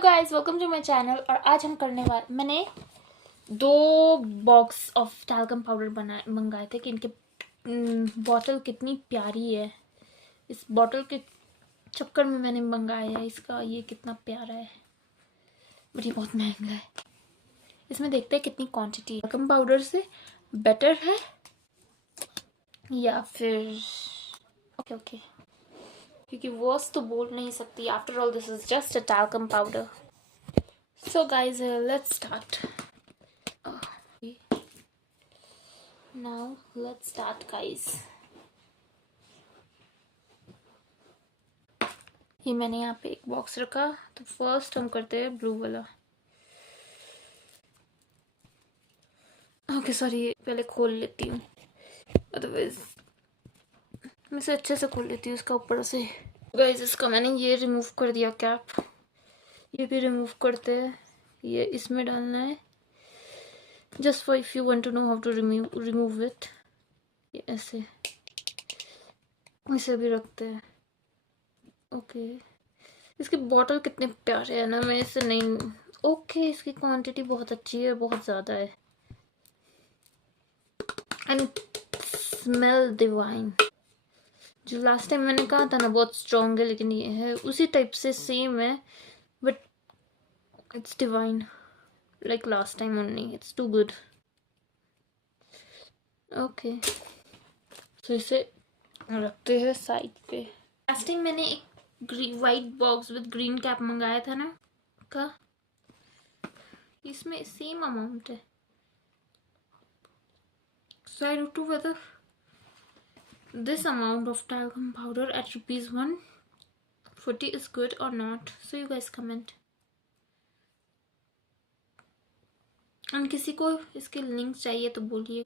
Guys welcome to my channel. और आज हम करने वाले मैंने 2 बॉक्स ऑफ टैल्कम पाउडर मंगाए थे कि इनके बॉटल कितनी प्यारी है। इस बॉटल के चक्कर में मैंने मंगाया है। इसका ये कितना प्यारा है, बट ये बहुत महंगा है। इसमें देखते हैं कितनी क्वांटिटी टैल्कम पाउडर से बेटर है या फिर ओके क्योंकि वर्स तो बोल नहीं सकती। After all this is just a talcum powder. So guys, let's start. Now let's start guys. ये मैंने यहाँ पे एक बॉक्स रखा, तो फर्स्ट हम करते हैं ब्लू वाला। ओके सॉरी, पहले खोल लेती हूँ, अदरवाइज मैं इसे अच्छे से खोल लेती हूँ इसका ऊपर से। गाइस इसका मैंने ये रिमूव कर दिया कैप, ये भी रिमूव करते हैं। ये इसमें डालना है, just for if you want to know how to remove it. ये ऐसे इसे भी रखते हैं। ओके इसकी बॉटल कितने प्यारे है ना, मैं इसे नहीं ओके इसकी क्वांटिटी बहुत अच्छी है, बहुत ज़्यादा है। And smell divine. जो लास्ट टाइम मैंने कहा था ना बहुत स्ट्रॉन्ग है, लेकिन ये है उसी टाइप से सेम है, but it's divine like last time only. It's to good. Okay तो इसे रखते हैं साइड पे। लास्ट टाइम मैंने एक white box with green cap मंगाया था ना का, इसमें सेम अमाउंट है। So I don't know whether this amount of talcum powder at rupees 140 is good or not. So you guys comment. और किसी को इसके लिंक चाहिए तो बोलिए।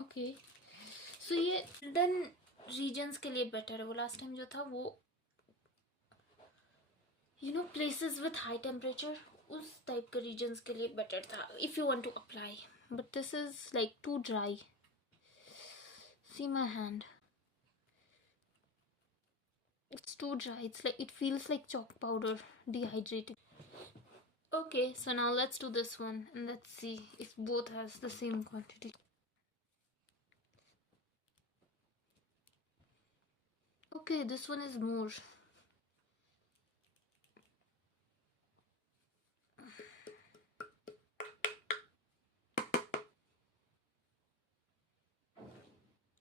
ओके सो ये हिडन रीजन्स के लिए बेटर है। वो लास्ट टाइम जो था वो प्लेसेस विथ हाई टेम्परेचर, उस टाइप के रीजन्स के लिए बेटर था if you want to apply. But this is like to dry. See my hand, it's too dry. It's like it feels like chalk powder, dehydrated. Okay, so now let's do this one and let's see if both has the same quantity. Okay, this one is more.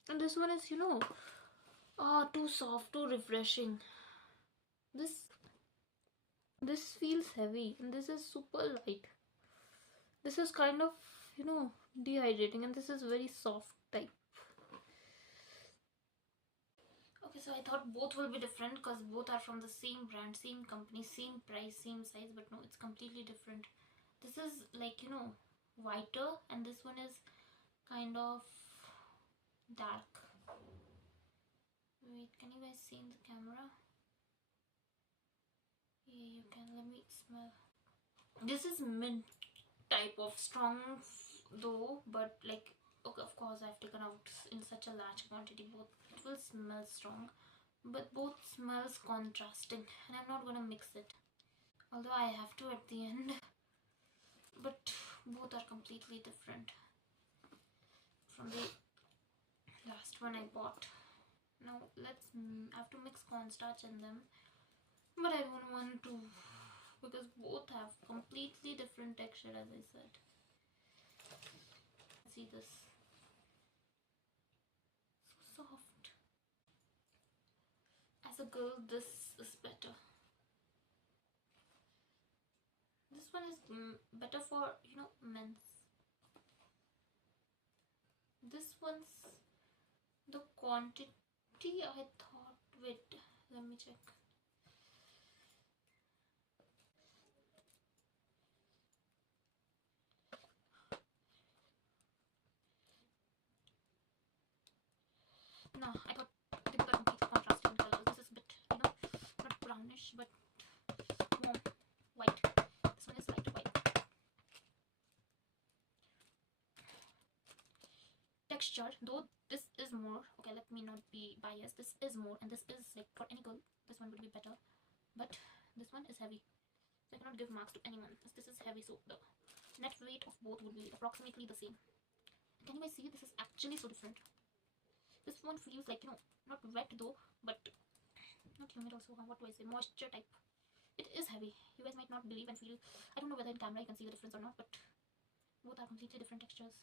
And this one is, too soft, too refreshing. This feels heavy and this is super light. This is kind of, dehydrating, and this is very soft type. Okay, so I thought both will be different because both are from the same brand, same company, same price, same size, but no, it's completely different. This is like, whiter, and this one is kind of dark. Wait, can you guys see in the camera? Yeah, you can. Let me smell. This is mint type of strong though, but like, okay, of course I've taken out in such a large quantity, both it will smell strong, but both smells contrasting, and I'm not gonna mix it, although I have to at the end. But both are completely different from the last one I bought. Now let's I have to mix cornstarch in them, but I don't want to because both have completely different texture, as I said. See this, so soft. As a girl, this is better. This one is better for men's. This one's the quantity I thought. Wait, let me check. No, I thought they were completely contrasting colors. This is a bit, you know, not brownish but warm white. This one is lighter white. Texture, though this is more, okay, let me not be biased, this is more, and this is like for any girl, this one would be better, but this one is heavy, so I cannot give marks to anyone. This is heavy, so the net weight of both would be approximately the same. Can you guys see? This is actually so different. This one feels like, you know, not wet though, but not humid also. What do I say? Moisture type. It is heavy. You guys might not believe and feel. I don't know whether in camera you can see the difference or not, but both are completely different textures.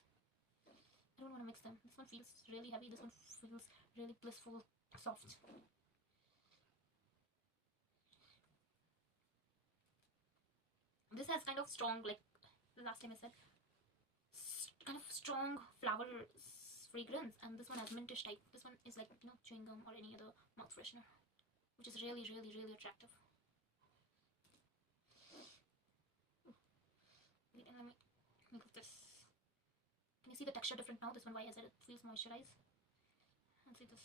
I don't want to mix them. This one feels really heavy. This one feels really blissful, soft. This has kind of strong, like the last time I said, kind of strong flower fragrance, and this one has mintish type. This one is like, you know, chewing gum or any other mouth freshener, which is really, really, really attractive. Wait, and let me look at this. Can you see the texture different now? This one, why I said it feels moisturized. And see this.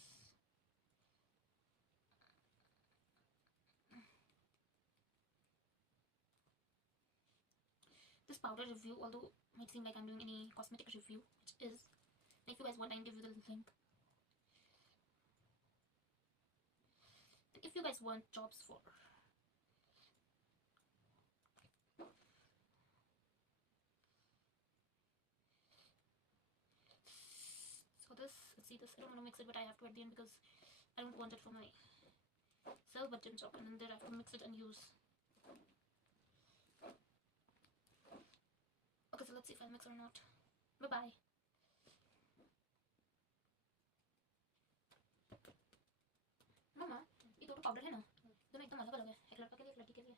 This powder review, although it might seem like I'm doing any cosmetic review, which is, if you guys want, I can give you the link. If you guys want jobs for so this, let's see this, I don't want to mix it, but I have to at the end because I don't want it for myself, but gymchalk, and then there I have to mix it and use. Okay, so let's see if I'll mix or not. Bye bye. मामा ये दोनों powder है ना, दोनों एकदम अलग अलग है, एक लड़का के लिए एक लड़की के लिए.